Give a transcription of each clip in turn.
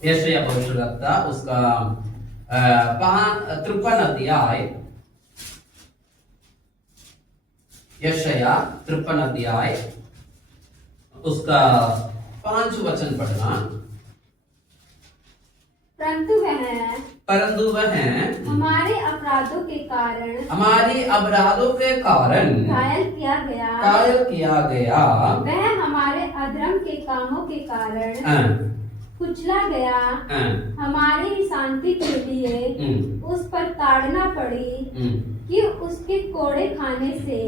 यशायाह भविष्यवक्ता उसका 53 अध्याय, यशायाह 53 अध्याय उसका 5 वचन पढ़ना। परंतु वह हमारे अपराधों के कारण हमारी अपराधों के कारण घायल किया गया, वह हमारे अधर्म के कामों के कारण कुचला गया। हमारी शांति के लिए उस पर ताड़ना पड़ी कि उसके कोड़े खाने से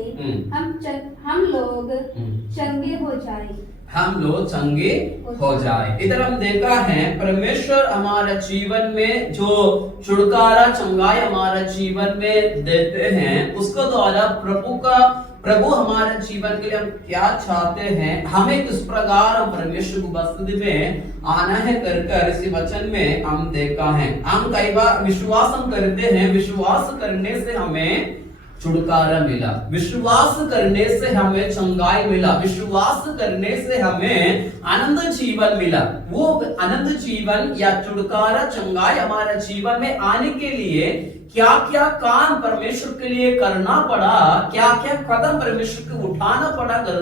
हम लोग चंगे हो जाए। हम लोग चंगे हो जाए। इधर हम देखा है परमेश्वर हमारे जीवन में जो छुटकारा चंगाई हमारे जीवन में देते हैं, उसके द्वारा प्रभु हमारे जीवन के लिए हम क्या चाहते हैं, हमें किस प्रकार हम परमेश्वर की उपस्थिति में आना है कर इसी वचन में हम देखा है। हम कई बार विश्वास हम करते हैं, विश्वास करने से हमें छुटकारा मिला, विश्वास करने से हमें चंगाई मिला, विश्वास करने से हमें आनंद जीवन मिला। वो आनंद जीवन या छुटकारा चंगाई हमारे जीवन में आने के लिए क्या क्या काम परमेश्वर के लिए करना पड़ा, क्या क्या कदम परमेश्वर को उठाना पड़ा कर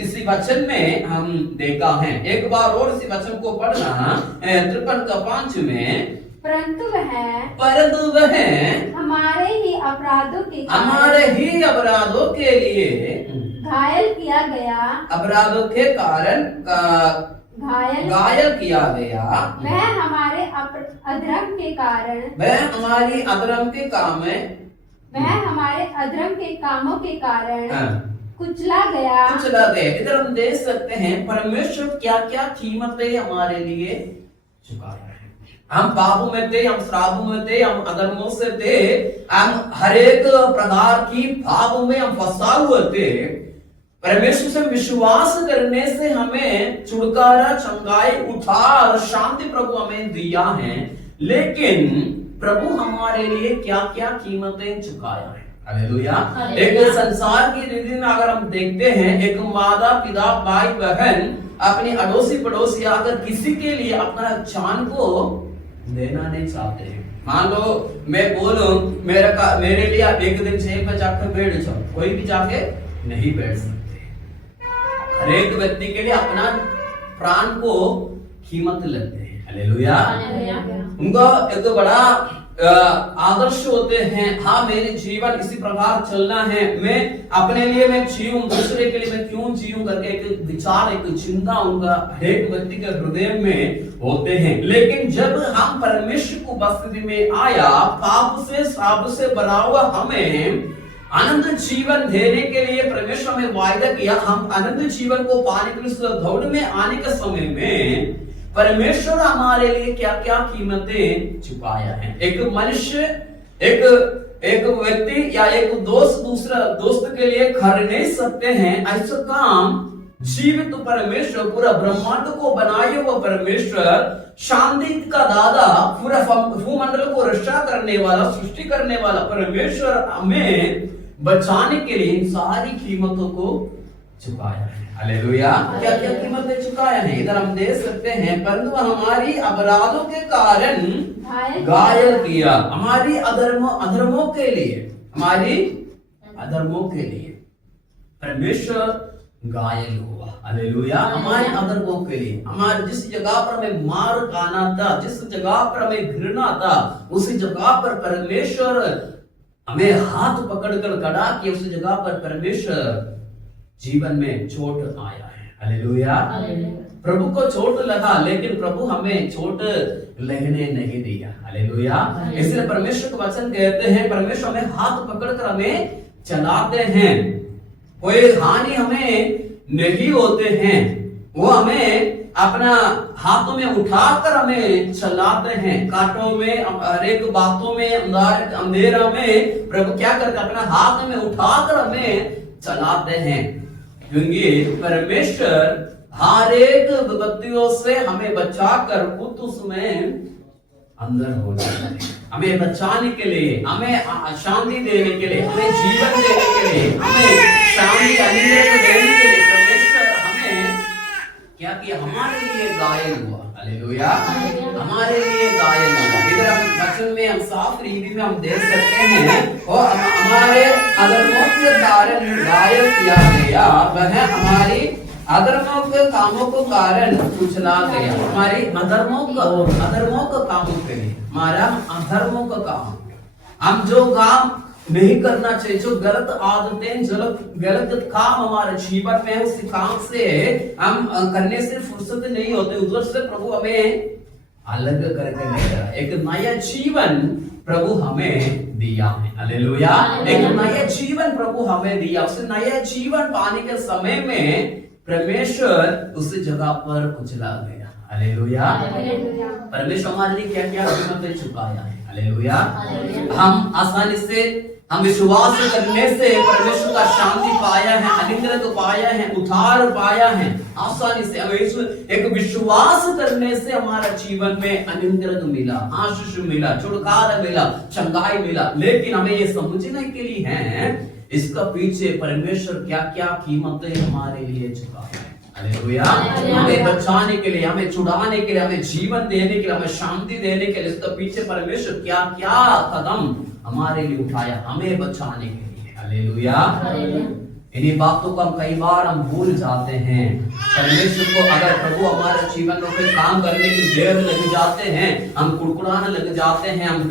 इसी वचन में हम देखा है। एक बार और इसी वचन को पढ़ना 53 का 5 में। परंतु वह हमारे ही अपराधों के लिए घायल किया गया, अपराधों के कारण घायल किया गया। वह हमारे अधर्म के कारण, वह हमारी अधर्म के काम है, वह हमारे अधर्म के कामों के कारण कुचला गया। इधर हम देख सकते हैं परमेश्वर क्या क्या कीमतें हमारे लिए चुकाया है। हम पापों में थे, हम श्रापों में थे, हम अधर्मों से थे, हम हर एक प्रकार की पापों में हम फंसा हुए थे। परमेश्वर से विश्वास करने से हमें छुटकारा चंगाई उद्धार शांति प्रभु हमें दिया है। लेकिन प्रभु हमारे लिए क्या क्या कीमतें चुकाया है। हालेलुया। एक संसार की रीति में अगर हम देखते हैं, एक माता पिता भाई बहन अपनी अड़ोसी पड़ोसी अगर किसी के लिए अपना जान को देना नहीं चाहते हैं, मान लो मैं बोलूं मेरे लिए आप एक दिन जेल में जाकर बैठ जाओ, कोई भी जाके नहीं बैठ सकते। हर एक व्यक्ति के लिए अपना प्राण को कीमत लगते हैं। हालेलुया। उनका एक बड़ा आदर्श होते हैं, हाँ मेरे जीवन इसी प्रकार चलना है, मैं अपने लिए मैं जीऊं, दूसरे के लिए मैं क्यों जीऊं करके एक विचार एक चिंता उनका हर व्यक्ति के हृदय में होते हैं। लेकिन जब हम परमेश्वर की उपस्थिति में आया, पाप से श्राप से भरा हुआ हमें आनंद जीवन देने के लिए परमेश्वर हमें वायदा किया। हम आनंद जीवन को पाने के लिए दौड़ में आने के समय में परमेश्वर हमारे लिए क्या क्या कीमतें चुकाया है। एक मनुष्य एक व्यक्ति या एक दोस्त दूसरा दोस्त के लिए कर नहीं सकते हैं, ऐसा काम जीवित परमेश्वर पूरा ब्रह्मांड को बनाए हुआ परमेश्वर शांति का दादा पूरा भूमंडल को रक्षा करने वाला सृष्टि करने वाला परमेश्वर हमें बचाने के लिए इन सारी कीमतों को चुकाया है। हालेलुया। क्या क्या कीमतें चुकाया है इधर हम देख सकते हैं। परंतु हमारी अपराधों के कारण घायल किया, हमारी अधर्मों के लिए, हमारी अधर्मों के लिए परमेश्वर घायल हुआ। हालेलुया। हमारे अधर्मों के लिए, हमारे जिस जगह पर हमें मार खाना था, जिस जगह पर हमें घृणा था, उसी जगह पर परमेश्वर हमें हाथ पकड़कर खड़ा किया, उस जगह पर परमेश्वर जीवन में चोट आया है। हालेलुया। प्रभु को चोट लगा, लेकिन प्रभु हमें चोट लगने नहीं दिया। हालेलुया। इसलिए परमेश्वर का वचन कहते हैं, परमेश्वर हमें हाथ पकड़कर हमें चलाते हैं, कोई हानि हमें नहीं होते हैं, वो हमें अपना हाथों में उठाकर हमें चलाते हैं। कांटों में, हर एक बातों में, अंधेरा में प्रभु क्या करते अपना हाथ में उठाकर हमें चलाते हैं, क्योंकि परमेश्वर हर एक विपत्तियों से हमें बचाकर खुद उसमें अंदर हो जाता है। हमें बचाने के लिए, हमें शांति देने के लिए, हमें जीवन देने के लिए, हमें शांति देने के लिए परमेश्वर हमें क्या किया, हमारे लिए घायल हुआ। हालेलुया। हमारे लिए गाय मिला। इधर हम वचन में हम साफ रीति में हम देख सकते हैं और हमारे अधर्मों के कारण घायल किया गया, वह हमारी अधर्मों के कामों को कारण कुचला गया। हमारी अधर्मों का कामों के लिए, हमारा अधर्मों का काम, हम जो काम नहीं करना चाहिए, जो गलत आदतें, जो गलत काम हमारे जीवन में है, उस काम से हम करने से फुर्सत नहीं होते, उधर से प्रभु हमें अलग करके देगा। एक नया जीवन प्रभु हमें दिया है, हालेलुया। एक नया जीवन प्रभु हमें दिया। उस नया जीवन पाने के समय में परमेश्वर उस जगह पर कुचला गया, हालेलुया। परमेश्वर हमारे लिए क्या क्या कीमतें चुकाया है, हालेलुया। हम आसानी से, हम विश्वास करने से परमेश्वर का शांति पाया है, अनुग्रह पाया है, उद्धार पाया है। आसानी से हमें एक विश्वास करने से हमारा जीवन में अनुग्रह मिला, आशीष मिला, छुटकारा मिला, चंगाई मिला। लेकिन हमें ये समझने के लिए है इसका पीछे परमेश्वर क्या क्या कीमतें हमारे लिए चुकाया है, हालेलुया। हमें बचाने के लिए, हमें छुड़ाने के लिए, हमें जीवन देने के लिए, हमें शांति देने के लिए, इसका पीछे परमेश्वर क्या क्या कदम हमारे लिए उठाया, हमें बचाने के लिए, हालेलुया। इन्हीं बातों को हम कई बार हम भूल जाते हैं। परमेश्वर को अगर प्रभु हमारे जीवन में कोई काम करने की देर लग जाते हैं, हम कुड़कुड़ाने लग जाते हैं, हम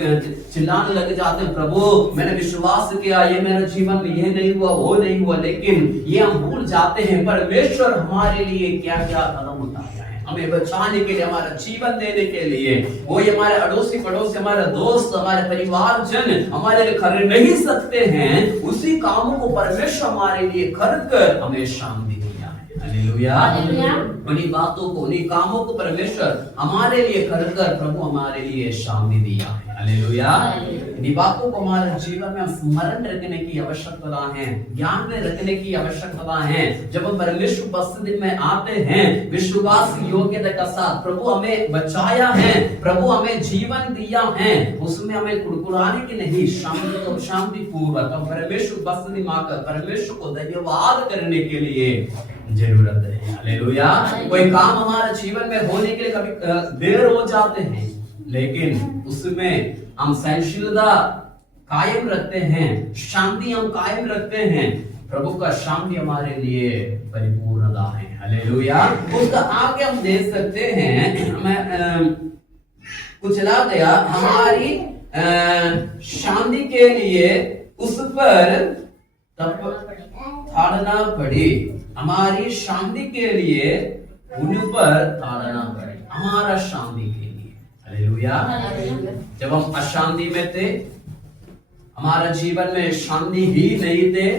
चिल्लाने लग जाते हैं, प्रभु मैंने विश्वास किया, ये मेरे जीवन में ये नहीं हुआ, वो नहीं हुआ, लेकिन ये हम भूल जाते हैं परमेश्वर हमारे लिए क्या क्या कदम उठाया है, हमें बचाने के लिए, हमारा जीवन देने के लिए। वो हमारे अड़ोसी पड़ोसी, हमारे दोस्त, हमारे परिवार जन हमारे लिए खरीद नहीं सकते हैं, उसी कामों को परमेश्वर हमारे लिए खरीद कर हमें शांति दिया है, हालेलुया। उन्हीं बातों को, उन्हीं कामों को परमेश्वर हमारे लिए खरीद कर प्रभु हमारे लिए शांति दिया है, हालेलुया। इन्हीं बातों को हमारे जीवन में हम स्मरण रखने की आवश्यकता है, ज्ञान में रखने की आवश्यकता है। जब हम परमेश्वर उपस्थिति में आते हैं विश्वास योग्यता के साथ, प्रभु हमें बचाया है, प्रभु हमें जीवन दिया है, उसमें हमें कुड़कुड़ाने की नहीं, शांति पूर्वक हम परमेश्वर उपस्थिति में आकर परमेश्वर को धन्यवाद करने के लिए जरूरत है, हालेलुया। कोई काम हमारे जीवन में होने के लिए कभी देर हो जाते हैं, लेकिन उसमें हम सहनशीलता कायम रखते हैं, शांति हम कायम रखते हैं, प्रभु का शांति हमारे लिए परिपूर्णता है, हालेलुया। उसका आगे हम देख सकते हैं, हमें कुचला गया, हमारी शांति के लिए उस पर ताड़ना पड़ी, हमारी शांति के लिए उन पर ताड़ना पड़ी, हमारा शांति के लिए, हालेलुया। जब हम अशांति में थे, हमारा जीवन में शांति ही नहीं थे,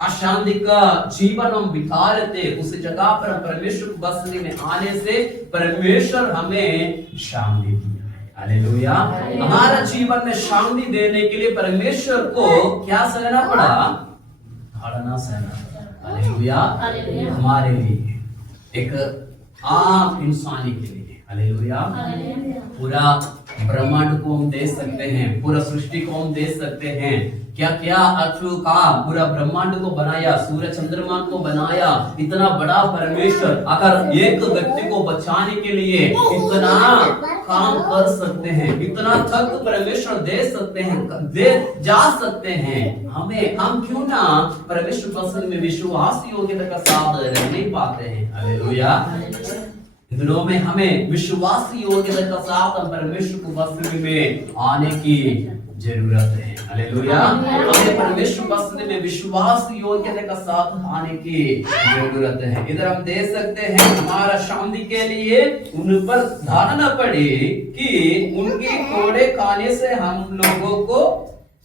अशांति का जीवन हम बिता रहे थे, उस जगह पर हम परमेश्वर को बसने में आने से परमेश्वर हमें शांति दिया है, हालेलुया। हमारा जीवन में शांति देने के लिए परमेश्वर को क्या सहना पड़ा, ताड़ना सहना पड़ा, हालेलुया। हमारे लिए, एक आम इंसानी के लिए, हालेलुया। पूरा ब्रह्मांड को हम देख सकते हैं, पूरा सृष्टि को हम देख सकते हैं, क्या क्या अचूक काम, पूरा ब्रह्मांड को बनाया, सूर्य चंद्रमा को बनाया, इतना बड़ा परमेश्वर अगर एक व्यक्ति को बचाने के लिए इतना काम कर सकते हैं, इतना तक परमेश्वर दे सकते हैं, दे जा सकते हैं, हमें, हम क्यों ना परमेश्वर पसंद में विश्वास योग्यता का साथ रह नहीं पाते हैं, हालेलुया। दिनों में हमें विश्वास योग्यता के साथ हम परमेश्वर को उपस्थिति में आने की जरूरत है, हालेलुया। हमें परमेश्वर उपस्थिति में विश्वास योग्यता के साथ आने की जरूरत है। इधर हम देख सकते हैं, हमारा शांति के लिए उन पर धारणा पड़ी कि उनके कोड़े खाने से हम लोगों को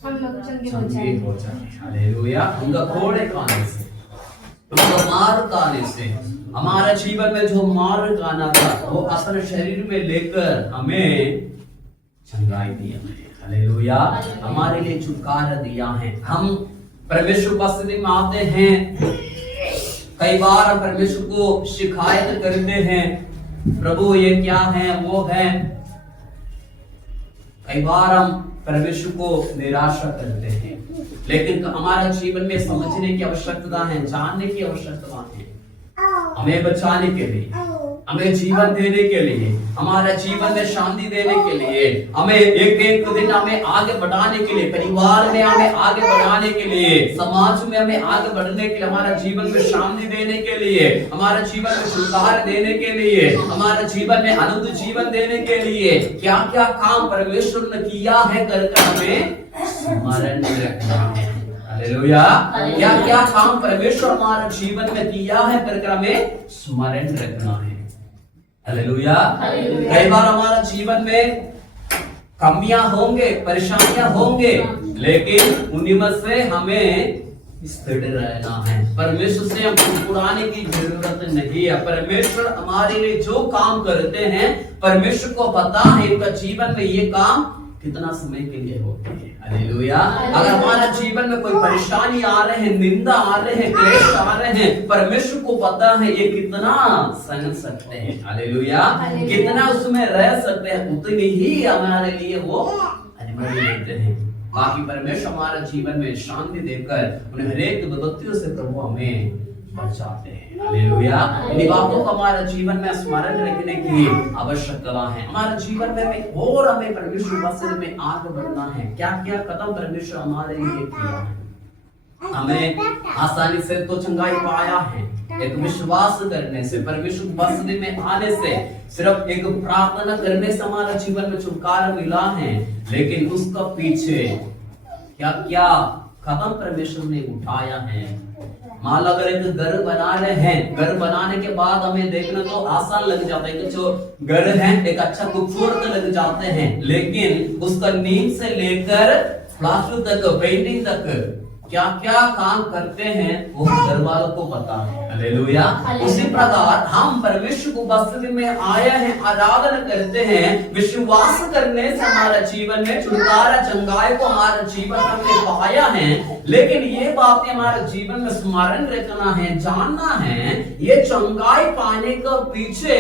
चंगे हो जाए, हालेलुया। उनका कोड़े खाने से, उनका मार खाने से, हमारा जीवन में जो मार खाना था वो अपने शरीर में लेकर हमें चंगाई दिया है, हालेलुया। हमारे लिए छुटकारा दिया है। हम परमेश्वर उपस्थिति में आते हैं, कई बार हम परमेश्वर को शिकायत करते हैं, प्रभु ये क्या है, वो है। कई बार हम परमेश्वर को निराशा करते हैं, लेकिन हमारा जीवन में समझने की आवश्यकता है, जानने की आवश्यकता है, हमें बचाने के लिए हमें जीवन देने के लिए, हमारे जीवन में शांति देने के लिए, हमें एक एक दिन हमें आगे बढ़ाने के लिए, परिवार में हमें आगे बढ़ाने के लिए, समाज में हमें आगे बढ़ने के लिए, हमारा जीवन में शांति देने के लिए, हमारा जीवन में सुधार देने के लिए, हमारा जीवन में आनंद जीवन देने के लिए क्या क्या काम परमेश्वर ने किया है करके हमें स्मरण रखना है। हालेलुया। क्या क्या काम परमेश्वर हमारे जीवन में किया है करके हमें स्मरण रखना है। हालेलुया। कई बार हमारा जीवन में कमियां होंगे, परेशानियां होंगे, लेकिन उन्हीं में से हमें स्थिर रहना है। परमेश्वर से हम पुराने की जरूरत नहीं है। परमेश्वर हमारे लिए जो काम करते हैं, परमेश्वर को पता है इनका जीवन में ये काम कितना समय के लिए होते हैं। हालेलुया। अगर हमारा जीवन में कोई परेशानी आ रहे हैं, निंदा आ रहे हैं, क्लेश आ रहे हैं, परमेश्वर को पता है ये कितना सहन सकते हैं। हालेलुया। कितना उसमें रह सकते हैं, उतनी ही हमारे लिए वो अनुमति देते हैं। बाकी परमेश्वर हमारा जीवन में शांति देकर उन्हें हरेक विपत्तियों से प्रभु हमें बचाते हैं। हालेलुया। इन बातों का हमारा जीवन में स्मरण रखने की आवश्यकता है। हमारे जीवन में और हमें परमेश्वर वचन में आगे बढ़ना है। क्या क्या कदम परमेश्वर हमारे लिए किया है, हमें आसानी से तो चंगाई पाया है। एक विश्वास करने से, परमेश्वर वचन में आने से, सिर्फ एक प्रार्थना करने से हमारा जीवन में छुटकारा मिला है, लेकिन उसका पीछे क्या क्या कदम परमेश्वर ने उठाया है। मान लो अगर एक घर बना रहे हैं, घर बनाने के बाद हमें देखना तो आसान लग जाता है कि जो घर है एक अच्छा खूबसूरत लग जाते हैं, लेकिन उसका नींव से लेकर प्लास्टर तक, पेंटिंग तक क्या क्या काम करते हैं वो घर वालों को पता है। हालेलुया। उसी प्रकार हम परमेश्वर को वचन में आए हैं, आराधना करते हैं, विश्वास करने से हमारा जीवन में छुटकारा, चंगाई को हमारे जीवन में हमने पाया है। लेकिन ये बातें हमारे जीवन में स्मरण रखना है, जानना है ये चंगाई पाने के पीछे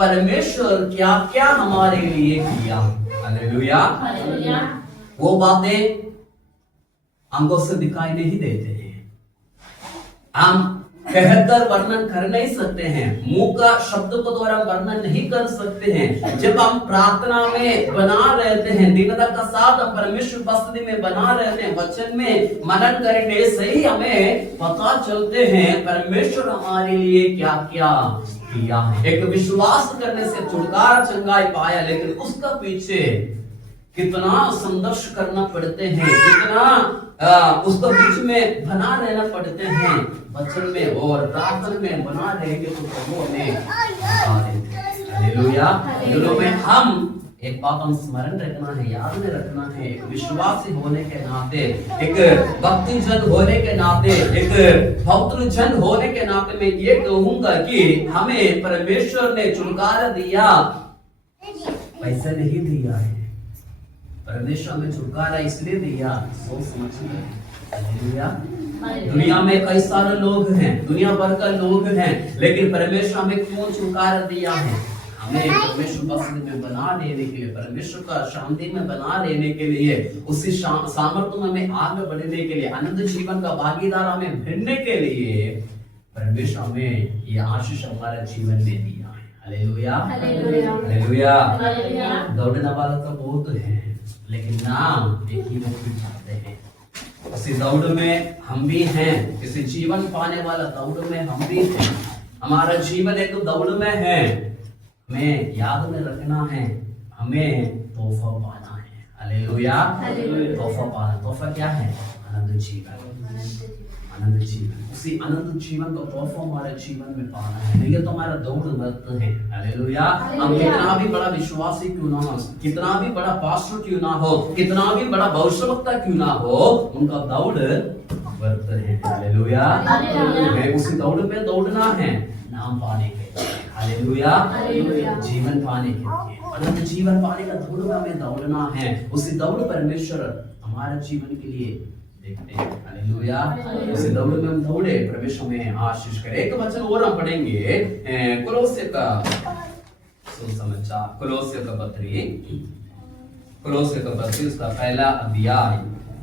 परमेश्वर क्या क्या हमारे लिए किया। हालेलुया। वो बातें आंखों से दिखाई नहीं देते हैं, हम कहकर वर्णन कर नहीं सकते हैं, मुंह का शब्द को द्वारा वर्णन नहीं कर सकते हैं। जब हम प्रार्थना में बना रहते हैं, दीनता का साथ हम परमेश्वर उपस्थिति में बना रहते हैं, वचन में मनन करने से ही हमें पता चलते हैं परमेश्वर हमारे लिए क्या क्या किया है। एक विश्वास करने से छुटकारा, चंगाई पाया, लेकिन उसका पीछे कितना संघर्ष करना पड़ते हैं, कितना उसको बीच में बना रहना पड़ते हैं, वचन में और प्रार्थना में बना रहेंगे तो प्रभु हमें बता देते। हालेलुया। दिलों में हम एक बात हम स्मरण रखना है, याद में रखना है, एक विश्वासी होने के नाते, एक भक्ति जन होने के नाते, एक पवित्र जन होने के नाते मैं ये कहूंगा कि हमें परमेश्वर ने छुटकारा दिया, पैसा नहीं दिया है। परमेश्वर में छुटकारा इसलिए दिया सोच समझ के। हालेलुया। दुनिया में कई सारे लोग हैं, दुनिया भर का लोग हैं, लेकिन परमेश्वर हमें क्यों छुटकारा दिया है? हमें परमेश्वर पसंद में बना देने के लिए, परमेश्वर का शांति में बना देने के लिए, उसी सामर्थ्य में हमें आगे बढ़ने के लिए, आनंद जीवन का भागीदार हमें बनने के लिए परमेश्वर हमें ये आशीष हमारे जीवन में दिया है। हालेलुया। हालेलुया। दौड़ने वाला तो बहुत है, लेकिन नाम एक ही व्यक्ति चाहते हैं। किसी दौड़ में हम भी हैं, किसी जीवन पाने वाला दौड़ में हम भी हैं। हमारा जीवन एक दौड़ में है, हमें याद में रखना है, हमें तोहफा पाना है। हालेलुया। तोहफा पाना, तोहफा क्या है? आनंद जीवन। आनंद जीवन, उसी आनंद जीवन का तोहफा हमारे जीवन में पाना है, नहीं तो हमारा दौड़ व्यर्थ है। हालेलुया। हम कितना भी बड़ा विश्वासी क्यों ना हो, कितना भी बड़ा पास्टर क्यों ना हो, कितना भी बड़ा भविष्यवक्ता क्यों ना हो, उनका दौड़ व्यर्थ है। हालेलुया। हमें उसी दौड़ पे दौड़ना है, नाम पाने के लिए। हालेलुया। जीवन पाने के लिए, अनंत जीवन पाने का दौड़ में हमें दौड़ना है। उसी दौड़ परमेश्वर हमारे जीवन के लिए देखते हैं। हालेलुया। उसी दौड़ में हम दौड़े, परमेश्वर हमें आशीष करे। एक वचन और हम पढ़ेंगे, कुलोस्य का सुसमाचार, कुलोस्य का पत्री उसका पहला अध्याय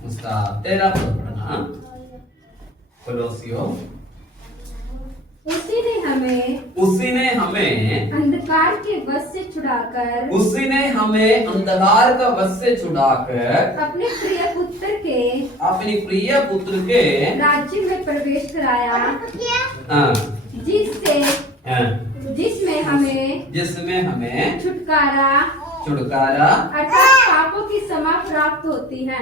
उसका 13 पद पढ़ना। कुलोसियो उसी ने हमें अंधकार के वश से छुड़ाकर अपने प्रिय पुत्र के राज्य में प्रवेश कराया, जिसमें हमें छुटकारा अर्थात पापों की क्षमा प्राप्त होती है।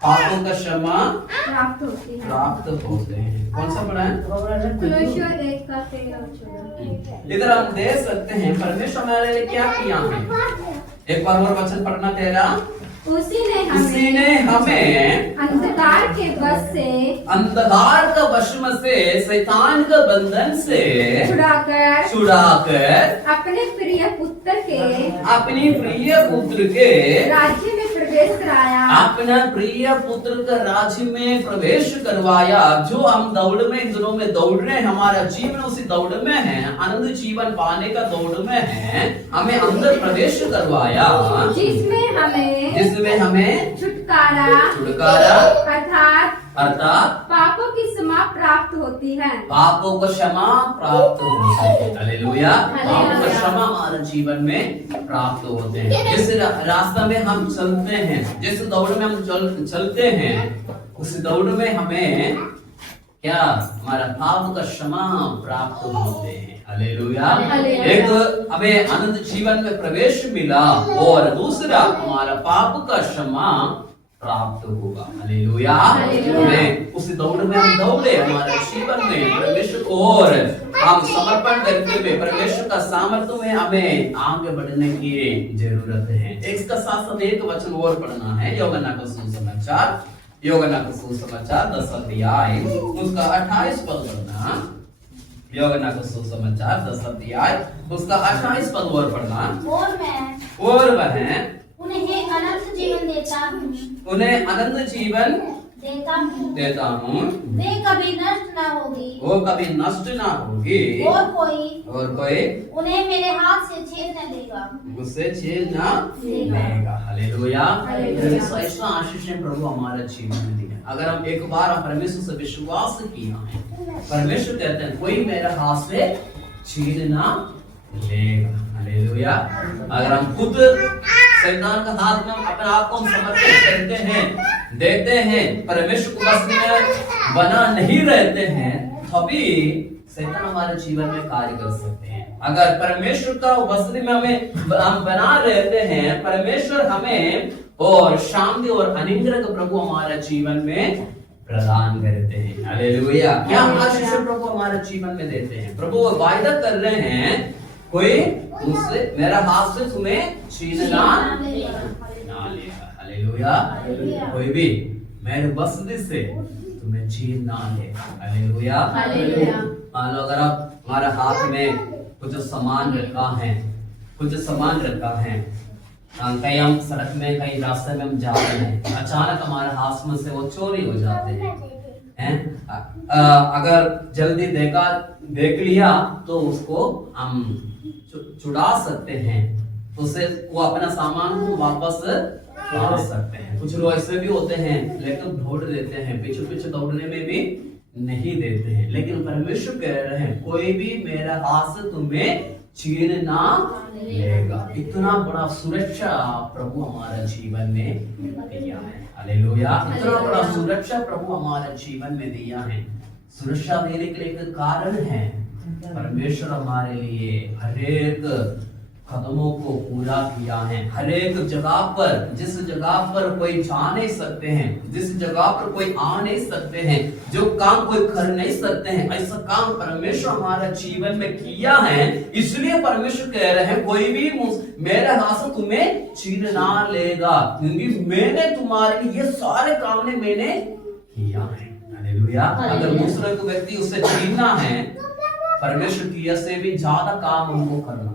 पापों का क्षमा प्राप्त होते हैं। कौन सा पढ़ा है? कोलोसियों 1:13-14। इधर हम देख सकते हैं परमेश्वर हमारे लिए क्या किया है। एक बार और वचन पढ़ना तेरा। उसी ने हमें अंधकार का वश में से शैतान का बंधन से छुड़ाकर अपने प्रिय पुत्र के राज्य में प्रवेश कराया, अपना प्रिय पुत्र का राज्य में प्रवेश करवाया। जो हम दौड़ में इन दिनों में दौड़ रहे हैं, हमारा जीवन उसी दौड़ में है, आनंद जीवन पाने का दौड़ में है, हमें अंदर प्रवेश करवाया, जिसमें हमें छुटकारा अर्थात पापों की क्षमा प्राप्त होती है। पापों को क्षमा प्राप्त होती है। हालेलुया। पापों को क्षमा हमारे जीवन में प्राप्त होते हैं। जिस रास्ता में हम चलते हैं, जिस दौड़ में हम चलते हैं, उस दौड़ में हमें क्या हमारा पाप का क्षमा प्राप्त होते हैं। हालेलुया। एक हमें अनंत जीवन में प्रवेश मिला और दूसरा हमारा पाप का क्षमा प्राप्त होगा। हालेलुया। हमें उस दौड़ में हम दौड़े, हमारे जीवन में परमेश्वर को और हम समर्पण करते हुए परमेश्वर का सामर्थ्य में हमें आगे बढ़ने की जरूरत है। इसका साथ एक वचन और पढ़ना है, यूहन्ना का सुसमाचार 10 अध्याय उसका 28 पद पढ़ना। यूहन्ना का सुसमाचार 10 अध्याय उसका 28 पद और पढ़ना। और वह उन्हें अनंत जीवन देता हूँ, वे कभी नष्ट न होगी, और कोई उन्हें मेरे हाथ से छीन न लेगा। हालेलुया। ऐसा आशीष प्रभु हमारा जीवन में दिया। अगर हम एक बार परमेश्वर से विश्वास किया है, परमेश्वर कहते हैं कोई मेरे हाथ से छीन ना लेगा। हालेलुया। अगर हम खुद शैतान का हाथ में अपने आप को समर्पित करते हैं, देते हैं, परमेश्वर को वश में बना नहीं रहते हैं, तभी शैतान हमारे जीवन में कार्य कर सकते हैं। अगर परमेश्वर का वश में हम बना रहते हैं, परमेश्वर हमें और शांति और अनुग्रह का प्रभु हमारे जीवन में प्रदान करते हैं। हालेलुया। क्या आशीष प्रभु हमारे जीवन में देते हैं। प्रभु वायदा कर रहे हैं कोई मुझसे मेरा हाथ से तुम्हें छीन ना लेगा। हालेलुया। कोई भी मेरे बसदी से तुम्हें छीन ना लेगा। हालेलुया। मान लो अगर आप हमारे हाथ में कुछ सामान रखा है, कहीं हम सड़क में कहीं रास्ते में हम जा रहे हैं, अचानक हमारे हाथ में से वो चोरी हो जाते हैं। अगर जल्दी देख लिया तो उसको हम छुड़ा सकते हैं, उसे वो अपना सामान को वापस ला सकते हैं। कुछ लोग ऐसे भी होते हैं लेकिन दौड़ देते हैं, पीछे दौड़ने में भी नहीं देते हैं। लेकिन परमेश्वर कह रहे हैं कोई भी मेरा हाथ से तुम्हें छीन ना लेगा। इतना बड़ा सुरक्षा प्रभु हमारे जीवन में दिया है। हालेलुया। इतना बड़ा सुरक्षा प्रभु हमारे जीवन में दिया है। सुरक्षा देने के लिए एक कारण है, परमेश्वर हमारे लिए हरेक कदमों को पूरा किया है। हरेक जगह पर, जिस जगह पर कोई जा नहीं सकते हैं, जिस जगह पर कोई आ नहीं सकते हैं, जो काम कोई कर नहीं सकते हैं, ऐसा काम परमेश्वर हमारे जीवन में किया है। इसलिए परमेश्वर कह रहे हैं कोई भी मेरे हाथ से तुम्हें छीन ना लेगा, क्योंकि मैंने तुम्हारे लिए ये सारे काम मैंने किया है। हालेलुया। अगर दूसरे को व्यक्ति उससे छीनना है, परमेश्वर की से भी ज्यादा काम उनको करना है।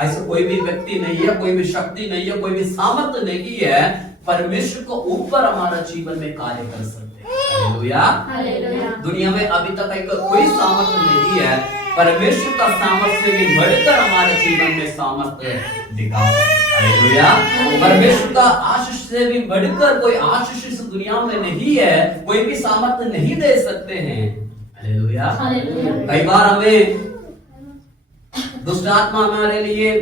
ऐसा कोई भी व्यक्ति नहीं है, कोई भी शक्ति नहीं है, कोई भी सामर्थ्य नहीं है परमेश्वर को ऊपर हमारा जीवन में कार्य कर सकते हैं। हालेलुया। दुनिया में अभी तक कोई सामर्थ्य नहीं है, परमेश्वर का सामर्थ्य भी बढ़कर हमारे जीवन में सामर्थ्य दिखा सकते हैं। हालेलुया। परमेश्वर का आशीष से भी बढ़कर कोई आशीष इस दुनिया में नहीं है, कोई भी सामर्थ्य नहीं दे सकते हैं। हालेलुया। हालेलुया। कई बार हमें दुष्ट आत्मा हमारे लिए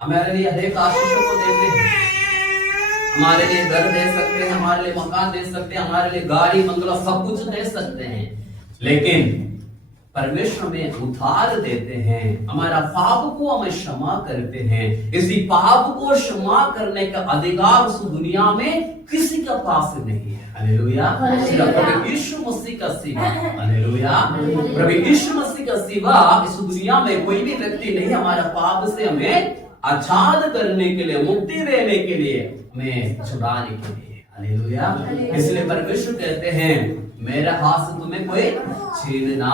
हमारे लिए हर एक आशीषों को देते हैं। हमारे लिए घर दे सकते हैं, हमारे लिए मकान दे सकते हैं, हमारे लिए गाड़ी बंगला सब कुछ दे सकते हैं, लेकिन परमेश्वर में उधार देते हैं, हमारा पाप को हमें क्षमा करते हैं। इसी पाप को क्षमा करने का अधिकार उस दुनिया में किसी के पास नहीं है। हालेलुया। प्रभु यीशु मसीह का सिवा, हालेलुया, प्रभु यीशु मसीह का सिवा इस दुनिया में कोई भी व्यक्ति नहीं हमारा पाप से हमें आजाद करने के लिए, मुक्ति देने के लिए, हमें छुड़ाने के लिए। हालेलुया। इसलिए परमेश्वर कहते हैं मेरे हाथ से तुम्हें कोई छीन ना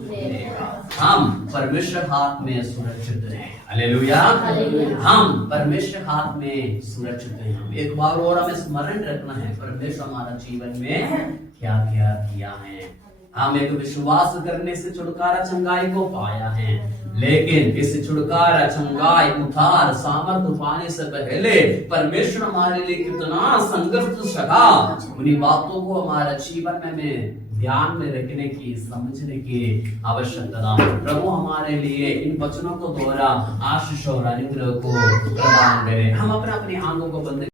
देगा। हम परमेश्वर हाथ में सुरक्षित हैं। हालेलुया। हम परमेश्वर हाथ में सुरक्षित हैं। हम एक बार और हमें स्मरण रखना है परमेश्वर हमारा जीवन में क्या क्या किया है। हम एक विश्वास करने से छुटकारा चंगाई को पाया है, लेकिन इस छुटकारा चंगाई उद्धार सामर्थ्य पाने से पहले परमेश्वर हमारे लिए कितना संघर्ष सहा, उन्हीं बातों को हमारा जीवन में ध्यान में रखने की, समझने की आवश्यकता है। प्रभु हमारे लिए इन वचनों को द्वारा आशीष और अनुग्रह को प्रदान करें। हम अपनी आंखों को बंद